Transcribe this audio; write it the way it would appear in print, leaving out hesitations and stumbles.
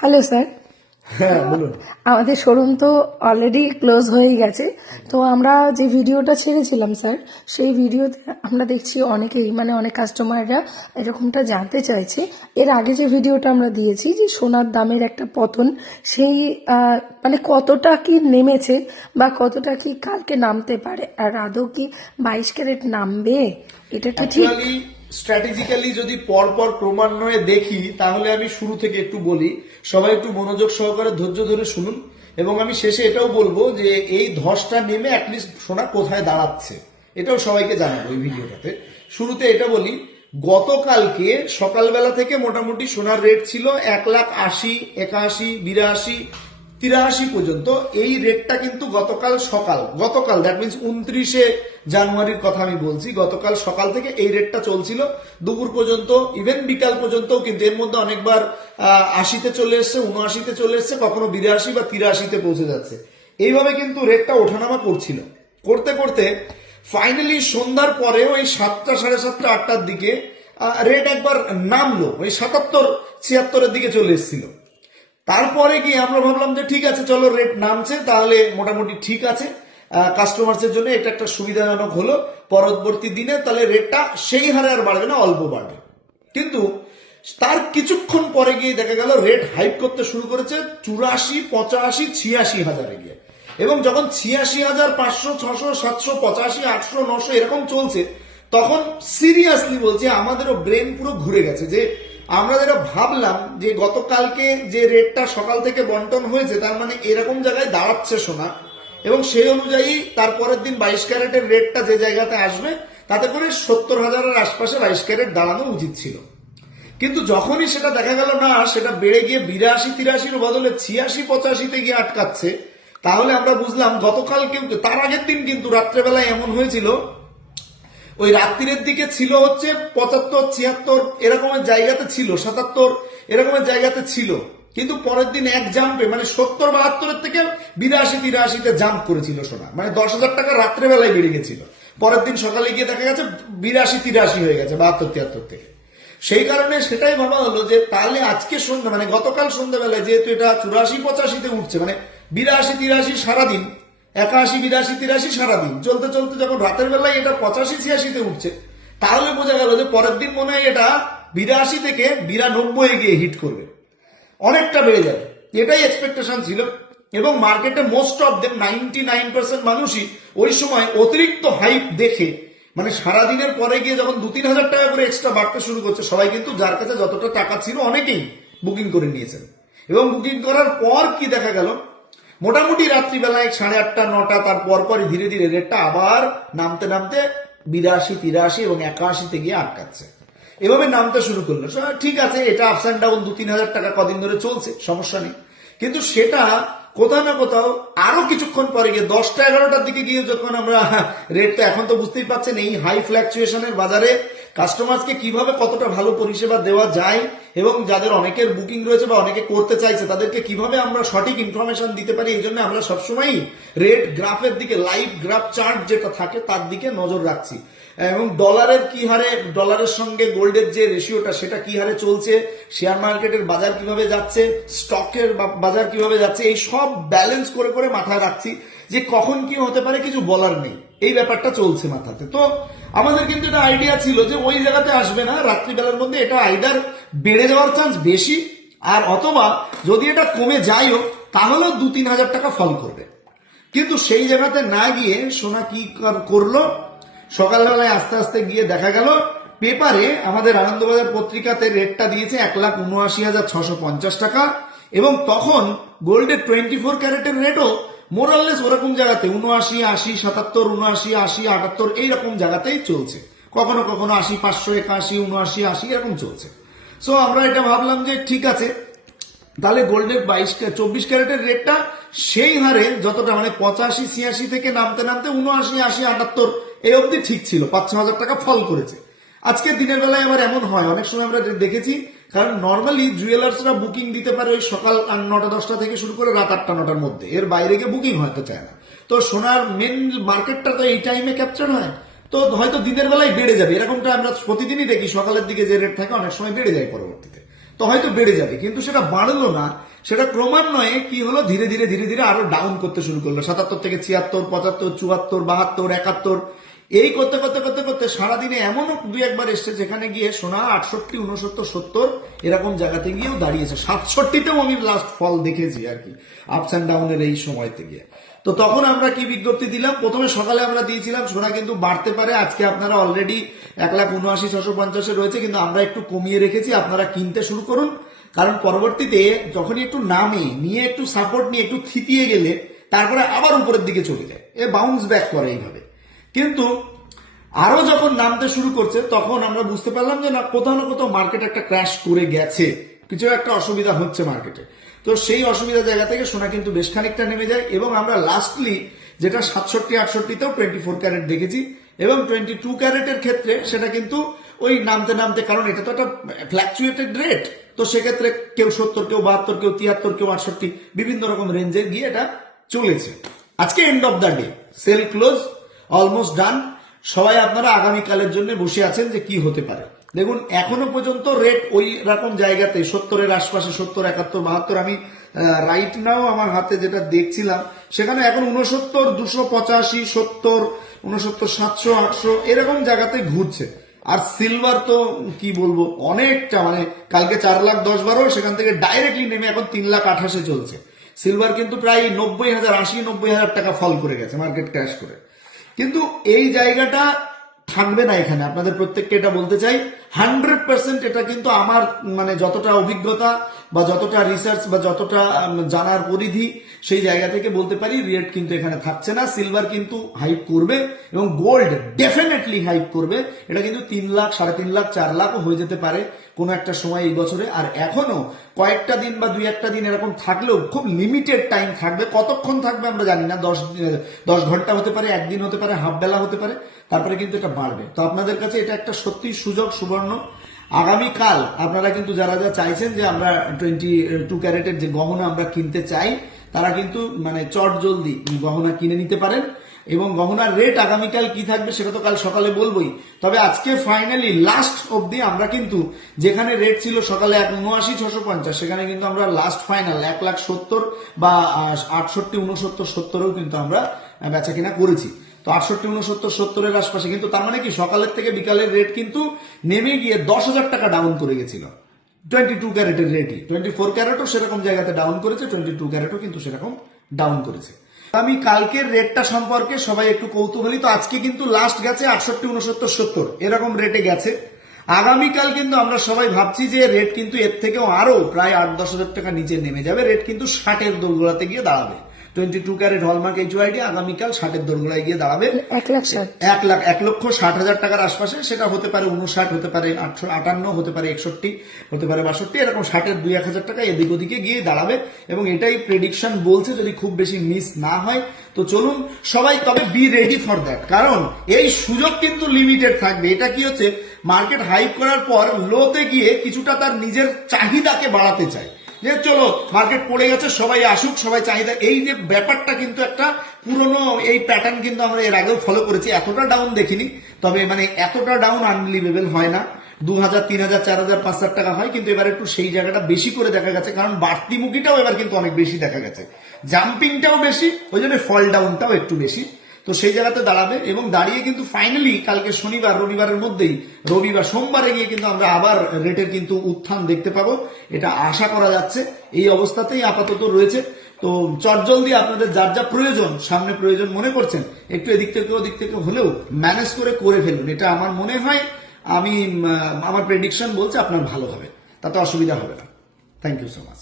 Hello sir. হ্যাঁ বলুন। আমাদের শোরুম তো অলরেডি ক্লোজ হয়ে গেছে। তো আমরা যে ভিডিওটা ছেড়েছিলাম স্যার, সেই ভিডিওতে আমরা দেখছি অনেকেই মানে অনেক কাস্টমাররা এরকমটা জানতে চাইছে। এর আগে যে ভিডিওটা আমরা দিয়েছি যে সোনার দামের একটা পতন, সেই মানে কতটা কি নেমেছে বা কতটা কি কালকে নামতে পারে, আর আদৌ কি 22 ক্যারেট নামবে, এটা কি ঠিক? অ্যাকচুয়ালি স্ট্র্যাটেজিক্যালি যদি পরপর ক্রমান্বয়ে দেখি তাহলে আমি শুরু থেকে একটু বলি, সবাই একটু মনোযোগ সহকারে ধৈর্য ধরে শুনুন, এবং আমি শেষে এটাও বলবো যে এই ধসটা নেমে অ্যাটলিস্ট সোনা কোথায় দাঁড়াচ্ছে এটাও সবাইকে জানাবো এই ভিডিওটাতে। শুরুতে এটা বলি, গতকালকে সকালবেলা থেকে মোটামুটি সোনার রেট ছিল 1,80,000, 81, 82, 83 পর্যন্ত। এই রেটটা কিন্তু গতকাল দ্যাট মিনস 29শে জানুয়ারির কথা আমি বলছি, গতকাল সকাল থেকে এই রেটটা চলছিল দুপুর পর্যন্ত, ইভেন বিকাল পর্যন্ত। কিন্তু এর মধ্যে অনেকবার 80-তে চলে এসছে, 79-তে চলে এসছে, কখনো 82 বা 83-তে পৌঁছে যাচ্ছে। এইভাবে কিন্তু রেটটা ওঠানামা করছিল, করতে করতে ফাইনালি সন্ধ্যার পরে ওই 7টা, 7:30, 8টার দিকে রেট একবার নামলো, ওই 77-76-এর দিকে চলে এসেছিল। তারপরে গিয়ে আমরা ভাবলাম যে ঠিক আছে, চলো রেট নামছে তাহলে মোটামুটি ঠিক আছে, কাস্টমার্সের জন্য এটা একটা সুবিধাজনক হলো। পরবর্তী দিনে তাহলে রেটটা সেই হারে আর বাড়বে না, অল্প বাড়বে। কিন্তু তার কিছুক্ষণ পরে গিয়ে দেখা গেল রেট হাইপ করতে শুরু করেছে 84, 85, 86 হাজারে গিয়ে। এবং যখন 86,500, 600, 700, 85, 800, 900 এরকম চলছে, তখন সিরিয়াসলি বলছি আমাদেরও ব্রেন পুরো ঘুরে গেছে যে আমরা যেটা ভাবলাম যে গতকালকে যে রেটটা সকাল থেকে বন্টন হয়েছে তার মানে এরকম জায়গায় দাঁড়াচ্ছে সোনা, এবং সেই অনুযায়ী তারপরের দিন 22 ক্যারেটের রেটটা যে জায়গাতে আসবে তাতে করে 70,000-এর আশপাশে 22 ক্যারেট দাঁড়ানো উচিত ছিল। কিন্তু যখনই সেটা দেখা গেল না, সেটা বেড়ে গিয়ে 82, 83-র বদলে 86, 85-তে গিয়ে আটকাচ্ছে, তাহলে আমরা বুঝলাম গতকাল কিন্তু তার আগের দিন কিন্তু রাত্রেবেলায় এমন হয়েছিল, ওই রাত্রির দিকে ছিল হচ্ছে 75, 76 এরকমের জায়গাতে ছিল, 77 এরকমের জায়গাতে ছিল। কিন্তু পরের দিন এক জাম্পে মানে 70, 72-এর থেকে 82, 83-তে জাম্প করেছিল সোনা, মানে 10,000 টাকা রাত্রেবেলায় বেড়ে গেছিল। পরের দিন সকালে গিয়ে দেখা গেছে 82, 83 হয়ে গেছে 72, 73 থেকে। সেই কারণে সেটাই ভাবা হলো যে তাহলে আজকে সন্ধ্যা মানে গতকাল সন্ধ্যাবেলায় যেহেতু এটা 84, 85-তে উঠছে, মানে 82, 83 সারাদিন, 81, 82, 83 সারাদিন চলতে চলতে যখন রাতের বেলায় এটা 85, 86-তে উঠছে, তাহলে বোঝা গেল যে পরের দিন মনে হয় এটা 82 থেকে 92 গিয়ে হিট করবে, অনেকটা বেড়ে যাবে, এটাই এক্সপেকটেশন ছিল। এবং মার্কেটে মোস্ট অফ দেম 99% মানুষই ওই সময় অতিরিক্ত হাইপ দেখে, মানে সারাদিনের পরে গিয়ে যখন 2-3 হাজার টাকা করে এক্সট্রা বাড়তে শুরু করছে, সবাই কিন্তু যার কাছে যতটা টাকা ছিল অনেকেই বুকিং করে নিয়েছেন। এবং বুকিং করার পর কি দেখা গেল, মোটামুটি রাত্রিবেলায় 8:30, 9টা তার পরপরই ধীরে ধীরে রেটটা আবার নামতে নামতে 82, 83 এবং 81-তে গিয়ে আটকাচ্ছে। এভাবে নামতে শুরু করলো। ঠিক আছে, এটা আপস অ্যান্ড ডাউন 2-3 হাজার টাকা কদিন ধরে চলছে, সমস্যা নেই। কিন্তু সেটা কোথাও না কোথাও আরো কিছুক্ষণ পরে গিয়ে 10টা, 11টার দিকে গিয়ে যখন আমরা রেট, তো এখন তো বুঝতেই পারছেন এই হাই ফ্ল্যাকচুয়েশনের বাজারে কাস্টমার্সকে কিভাবে কতটা ভালো পরিষেবা দেওয়া যায়, এবং যাদের অনেকের বুকিং রয়েছে বা অনেকে করতে চাইছে তাদেরকে কিভাবে আমরা সঠিক ইনফরমেশন দিতে পারি, এই জন্য আমরা সবসময়ই রেট গ্রাফের দিকে, লাইভ গ্রাফ চার্ট যেটা থাকে তার দিকে নজর রাখছি। এবং ডলারের কি হারে, ডলারের সঙ্গে গোল্ডের যে রেশিওটা সেটা কি হারে চলছে, শেয়ার মার্কেটের বাজার কিভাবে যাচ্ছে, স্টকের বাজার কিভাবে যাচ্ছে, এই সব ব্যালেন্স করে করে মাথায় রাখছি যে কখন কি হতে পারে কিছু বলার নেই, এই ব্যাপারটা চলছে মাথাতে। তো আমাদের কিন্তু এটা আইডিয়া ছিল যে ওই জায়গাতে আসবে না, রাত্রিবেলার মধ্যে এটা আইদার বেড়ে যাওয়ার চান্স বেশি, আর অথবা যদি এটা কমে যায়ও তাহলেও 2-3 হাজার টাকা ফল করবে। কিন্তু সেই জায়গাতে না গিয়ে সোনা কি করলো, সকালবেলায় আস্তে আস্তে গিয়ে দেখা গেল পেপারে আমাদের আনন্দবাজার পত্রিকাতে রেটটা দিয়েছে 1,79,650 টাকা, এবং তখন গোল্ডের 24 ক্যারেটের রেটও মোরাললেস ওরকম জায়গাতে 79, 80, 77, 79, 80, 78 এইরকম জায়গাতেই চলছে, কখনো কখনো 80, 500, 81, 79, 80 এরকম চলছে। সো আমরা এটা ভাবলাম যে ঠিক আছে, তাহলে গোল্ডের 24 ক্যারেটের রেটটা সেই হারে যতটা, মানে 85, 86 থেকে নামতে নামতে 79, 80, 78 এই অবধি ঠিক ছিল, 5-6 হাজার টাকা ফল করেছে। আজকে দিনের বেলায় আবার এমন হয়, অনেক সময় আমরা দেখেছি, কারণ নর্মালি জুয়েলার্সরা বুকিং দিতে পারে ওই সকাল 9টা, 10টা থেকে শুরু করে রাত 8টা, 9টার মধ্যে, এর বাইরে গিয়ে বুকিং হয়তো চায় না। তো সোনার মেন মার্কেটটা তো এই টাইমে ক্যাপচার হয়, তো হয়তো দিনের বেলায় বেড়ে যাবে, এরকমটা আমরা প্রতিদিনই দেখি, সকালের দিকে যে রেট থাকে অনেক সময় বেড়ে যায় পরবর্তীতে। তো হয়তো বেড়ে যাবে, কিন্তু সেটা বাড়লো না, সেটা ক্রমান্বয়ে কি হলো, ধীরে ধীরে ধীরে ধীরে আরো ডাউন করতে শুরু করলো। 77 থেকে 76, 75, 74, 72, 71, এই করতে করতে করতে করতে সারাদিনে এমনও দুই একবার এসছে যেখানে গিয়ে সোনা 68, 69, 70 এরকম জায়গাতে গিয়েও দাঁড়িয়েছে। 67তেও আমি লাস্ট ফল দেখেছি আর কি, আপস অ্যান্ড ডাউনের এই সময়তে গিয়ে। তো তখন আমরা কি বিজ্ঞপ্তি দিলাম, প্রথমে সকালে আমরা দিয়েছিলাম সোনা কিন্তু বাড়তে পারে, আজকে আপনারা অলরেডি 1,79,650 রয়েছে, কিন্তু আমরা একটু কমিয়ে রেখেছি, আপনারা কিনতে শুরু করুন। কারণ পরবর্তীতে যখনই একটু নামে নিয়ে একটু সাপোর্ট নিয়ে একটু থিতিয়ে গেলে তারপরে আবার উপরের দিকে চলে যায়, এ বাউন্স ব্যাক করে এইভাবে। কিন্তু আরো যখন নামতে শুরু করছে তখন আমরা বুঝতে পারলাম যে না, কোথাও না কোথাও মার্কেট একটা ক্র্যাশ করে গেছে, কিছু একটা অসুবিধা হচ্ছে মার্কেটে। তো সেই অসুবিধা জায়গা থেকে সোনা কিন্তু বেশ খানিকটা নেমে যায়, এবং আমরা লাস্টলি যেটা 67-68তেও 24 ক্যারেট দেখেছি, এবং 22 ক্যারেটের ক্ষেত্রে সেটা কিন্তু ওই নামতে নামতে, কারণ এটা তো একটা ফ্ল্যাকচুয়েটেড রেট, তো সেক্ষেত্রে কেউ 70, কেউ 72, কেউ 73, কেউ 68 বিভিন্ন রকম রেঞ্জে গিয়ে এটা চলেছে। আজকে end of the day, sale close almost done. সবাই আপনারা আগামীকালের জন্য বসে আছেন যে কি হতে পারে। দেখুন এখনো পর্যন্ত রেট ওই রকম জায়গাতে 70-এর আশপাশে, 70, 71, 72। আমি রাইট নাও আমার হাতে যেটা দেখছিলাম সেখানে এখন 69, 285, 70, 69, 700, 800 এরকম জায়গাতে ঘুরছে। আর সিলভার তো কি বলবো, অনেকটা, মানে কালকে 4,10,12, সেখান থেকে ডাইরেক্টলি নেমে এখন 3,28,000 চলছে। সিলভার কিন্তু প্রায় 90,000, 80-90,000 টাকা ফল করে গেছে মার্কেট ক্র্যাশ করে। কিন্তু এই জায়গাটা থাকবে না এখানে, আপনাদের প্রত্যেককে এটা বলতে চাই। 100% এটা কিন্তু আমার মানে যতটা অভিজ্ঞতা বা যতটা রিসার্চ বা যতটা জানার পরিধি, সেই জায়গা থেকে বলতে পারি রেট কিন্তু এখানে থাকছে না। সিলভার কিন্তু হাইপ করবে এবং গোল্ড ডেফিনেটলি হাইপ করবে। এটা কিন্তু 3 লাখ, 3.5 লাখ, 4 লাখও হয়ে যেতে পারে কোনো একটা সময় এই বছরে। আর এখনো কয়েকটা দিন বা 2-1টা দিন এরকম থাকলেও খুব লিমিটেড টাইম থাকবে। কতক্ষণ থাকবে আমরা জানি না, 10 ঘন্টা হতে পারে, একদিন হতে পারে, হাফ বেলা হতে পারে, তারপরে কিন্তু এটা বাড়বে। তো আপনাদের কাছে এটা একটা সত্যি সুযোগ, সুবর্ণ। আগামীকাল আপনারা কিন্তু যারা যা চাইছেন যে আমরা 22 ক্যারেটের যে গহনা আমরা কিনতে চাই, তারা কিন্তু মানে চট জলদি গহনা কিনে নিতে পারেন। এবং গহনার রেট আগামীকাল কি থাকবে সেটা তো কাল সকালে বলবোই। তবে আজকে ফাইনালি লাস্ট অবধি আমরা কিন্তু যেখানে রেট ছিল সকালে 1,79,650, সেখানে কিন্তু আমরা লাস্ট ফাইনাল 1,70,000 বা 68, 69, 70ও কিন্তু আমরা বেচা কিনা করেছি। তো 68, 69, 70-এর আশপাশে, কিন্তু তার মানে কি সকালের থেকে বিকালের রেট কিন্তু নেমে গিয়ে 10,000 টাকা ডাউন করে গেছিল 22 ক্যারেটের রেটই। 24 ক্যারেটও সেরকম জায়গাতে ডাউন করেছে, 22 ক্যারেটও কিন্তু সেরকম ডাউন করেছে। আমি কালকের রেটটা সম্পর্কে সবাই একটু কৌতূহলী। তো আজকে কিন্তু লাস্ট গেছে 68, 69, 70 এরকম রেটে গেছে। আগামীকাল কিন্তু আমরা সবাই ভাবছি যে রেট কিন্তু এর থেকেও আরো প্রায় 8-10 হাজার টাকা নিচে নেমে যাবে। রেট কিন্তু 60-এর দোরগোড়াতে গিয়ে দাঁড়াবে। 22 ক্যারেট হলমার্ক HYD আগামীকাল 60-এর দোরগোড়ায় গিয়ে দাঁড়াবে 1,60,000 টাকার আশপাশে। সেটা হতে পারে 59, হতে পারে 58, হতে পারে 61, হতে পারে 62, এরকম 60-এর 2-1,000 টাকা এদিক ওদিকে গিয়ে দাঁড়াবে। এবং এটাই প্রেডিকশন বলছে, যদি খুব বেশি মিস না হয়। তো চলুন সবাই তবে বি রেডি ফর দ্যাট, কারণ এই সুযোগ কিন্তু লিমিটেড থাকবে। এটা কি হচ্ছে, মার্কেট হাইপ করার পর লোতে গিয়ে কিছুটা তার নিজের চাহিদাকে বাড়াতে চায়, যে চলো মার্কেট পড়ে গেছে সবাই আসুক, সবাই চাহিদা, এই যে ব্যাপারটা কিন্তু একটা পুরনো এই প্যাটার্ন কিন্তু আমরা এর আগেও ফলো করেছি। এতটা ডাউন দেখিনি, তবে মানে এতটা ডাউন আনবিলিভেবল হয় না। 2,000, 3,000, 4,000, 5,000 টাকা হয়, কিন্তু এবার একটু সেই জায়গাটা বেশি করে দেখা গেছে, কারণ বাড়তিমুখীটাও এবার কিন্তু অনেক বেশি দেখা গেছে, জাম্পিংটাও বেশি, ওই জন্য ফল ডাউনটাও একটু বেশি। তো সেই জায়গাতে দাঁড়াবে এবং দাঁড়িয়ে কিন্তু ফাইনালি কালকে শনিবার, রবিবারের মধ্যেই, রবিবার সোমবারে গিয়ে কিন্তু আমরা আবার রেটের কিন্তু উত্থান দেখতে পাবো, এটা আশা করা যাচ্ছে। এই অবস্থাতেই আপাতত রয়েছে। তো চটজলদি আপনাদের যার যা প্রয়োজন, সামনে প্রয়োজন মনে করছেন, একটু এদিক থেকে ওদিক থেকে হলেও ম্যানেজ করে ফেলুন। এটা আমার মনে হয়, আমার প্রেডিকশন বলছে আপনার ভালো হবে, তাতে অসুবিধা হবে না। Thank you so much.